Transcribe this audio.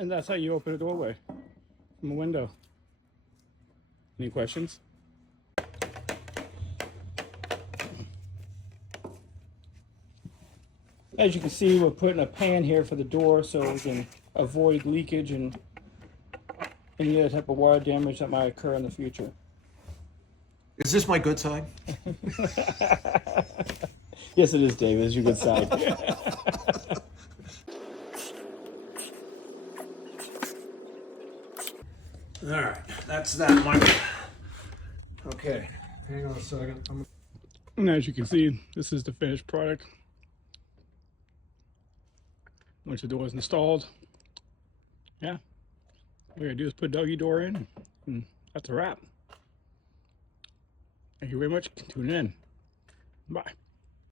And that's how you open a doorway from a window. Any questions? As you can see, we're putting a pan here for the door so we can avoid leakage and any other type of water damage that might occur in the future. Is this my good side? Yes, it is, Dave. It's your good side. All right, that's that, Mike. Okay, hang on a second. And as you can see, this is the finished product. Once the door is installed, yeah, what we're gonna do is put doggy door in, and that's a wrap. Thank you very much. Tune in. Bye.